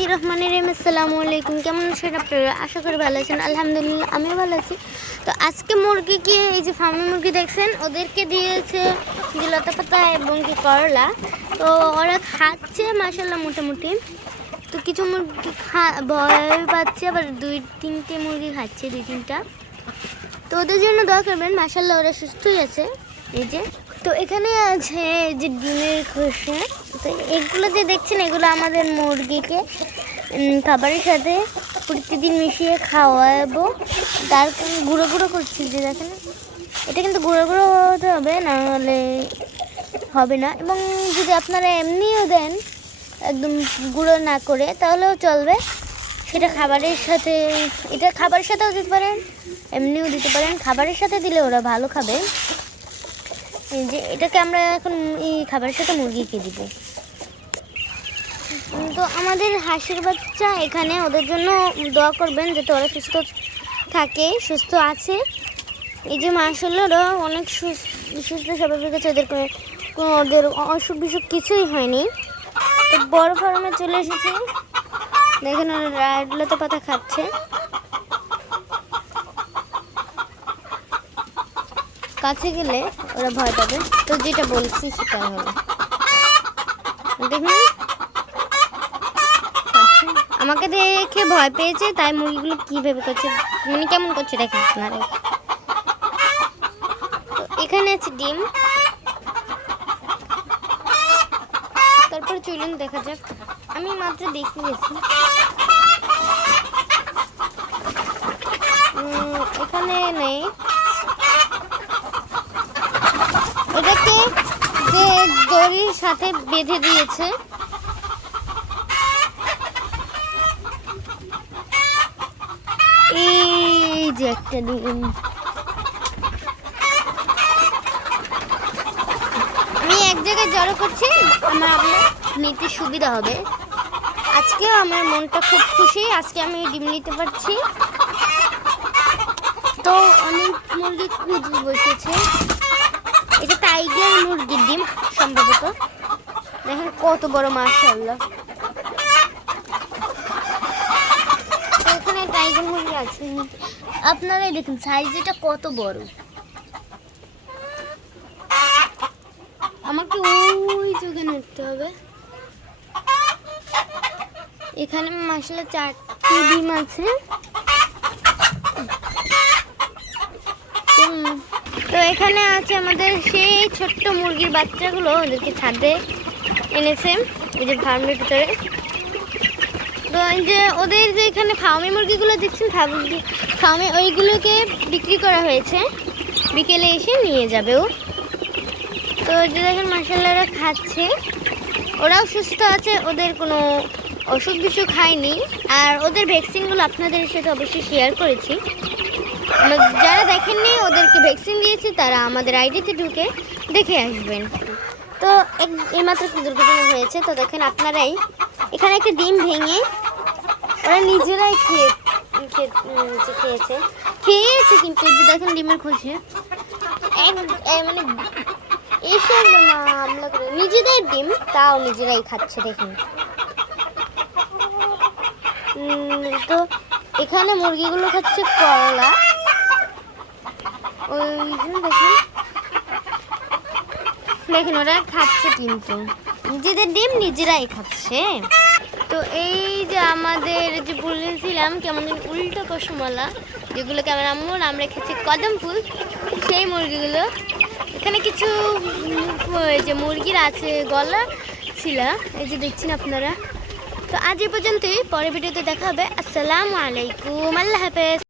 আসসালামু আলাইকুম। কেমন আছেন আপনারা? আশা করি ভালো আছেন। আলহামদুলিল্লাহ আমিও ভালো আছি। তো আজকে মুরগিকে এই যে ফার্মি মুরগি দেখছেন ওদেরকে দিয়েছে যে লতা পাতা এবং কি করলা। তো ওরা খাচ্ছে মাশাআল্লাহ মোটামুটি। তো কিছু মুরগি ভয় পাচ্ছে, আবার দুই তিনটে মুরগি খাচ্ছে, দুই তিনটা। তো ওদের জন্য দোয়া করবেন, মাশাআল্লাহ ওরা সুস্থই আছে। এই যে তো এখানে আছে যে ডিমের খোসা। তো এগুলো যে দেখছেন এগুলো আমাদের মুরগিকে খাবারের সাথে প্রতিদিন মিশিয়ে খাওয়াবো। তার গুঁড়ো গুঁড়ো করছি যে দেখেন, এটা কিন্তু গুঁড়ো গুঁড়ো হতে হবে, না হলে হবে না। এবং যদি আপনারা এমনিও দেন একদম গুঁড়ো না করে তাহলেও চলবে। সেটা খাবারের সাথে, এটা খাবারের সাথেও দিতে পারেন, এমনিও দিতে পারেন। খাবারের সাথে দিলে ওরা ভালো খাবে। এই যে এটাকে আমরা এখন এই খাবারের সাথে মুরগিকে দিব। তো আমাদের হাঁসের বাচ্চা এখানে, ওদের জন্য দোয়া করবেন যাতে ওরা সুস্থ থাকে, সুস্থ আছে। এই যে মাশাআল্লাহ ওরা অনেক সুস্থ স্বাভাবিক আছে, ওদের অসুখ বিসুখ কিছুই হয়নি। তো বড় ফার্মে চলে এসেছে, দেখেন ওরা লতা পাতা খাচ্ছে। কাছে গেলে ওরা ভয় পাবে, তো যেটা বলছি সেটা হলো দেখুন আমাকে দেখে ভয় পেয়েছে, তাই মুরগিগুলো কীভাবে করছে, মানে কেমন করছে দেখেন আপনারা। তো এখানে আছে ডিম, তারপর চলুন দেখা যাক। আমি মাত্র দেখে গেছি, এখানে নেই। এটাকে যে দড়ির সাথে বেঁধে দিয়েছে, এই যে একটা ডিম। আমি এক জায়গায় জড়ো করছি, আপনার নিতে সুবিধা হবে। আজকে আমার মনটা খুব খুশি, আজকে আমি ডিম নিতে পারছি। তো অনেক মুরগি খুঁজে বসেছে। এটা টাইগার মুরগির ডিম সম্ভবত, দেখেন কত বড় মাশাআল্লাহ। এখানে টাইগার মুরগি আছে, আপনারাই দেখুন সাইজ এটা কত বড়। আমাকে ওই চোখে নিতে হবে। এখানে মাশাআল্লাহ 4টি ডিম আছে। তো এখানে আছে আমাদের সেই ছোট্ট মুরগির বাচ্চাগুলো, ওদেরকে ছাদে এনেছে এই যে ফার্মের ভিতরে। তো এই যে ওদের যে এখানে ফার্মি মুরগিগুলো দেখছেন, ফার্মে ওইগুলোকে বিক্রি করা হয়েছে, বিকেলে এসে নিয়ে যাবেও। তো যে দেখেন মাশাআল্লাহ ওরা খাচ্ছে, ওরাও সুস্থ আছে, ওদের কোনো অসুখ বিসুখ হয়নি। আর ওদের ভ্যাকসিনগুলো আপনাদের সাথে অবশ্যই শেয়ার করেছি। যারা দেখেননি ওদেরকে ভ্যাকসিন দিয়েছি, তারা আমাদের আইডিতে ঢুকে দেখে আসবেন। তো এইমাত্র একটু দুর্ঘটনা হয়েছে, তো দেখেন আপনারাই। এখানে একটা ডিম ভেঙে ওরা নিজেরাই খেয়েছে কিন্তু এই যে দেখেন ডিমের খোঁজে মানে এসে মামলা করে নিজেদের ডিম তাও নিজেরাই খাচ্ছে দেখেন। তো এখানে মুরগিগুলো খাচ্ছে করলা, ওই দেখেন ওরা খাচ্ছে কিন্তু নিজেদের ডিম নিজেরাই খাচ্ছে। তো এই যে আমাদের যে বলেছিলাম কেমন উল্টো পশমলা, যেগুলোকে আমার আম্মুর নাম রেখেছি কদম ফুল, সেই মুরগিগুলো। এখানে কিছু যে মুরগির আছে গলা ছিলা, এই যে দেখছেন আপনারা। তো আজ এই পর্যন্তই, পরের ভিডিওতে দেখা হবে। আসসালামু আলাইকুম, আল্লাহ হাফেজ।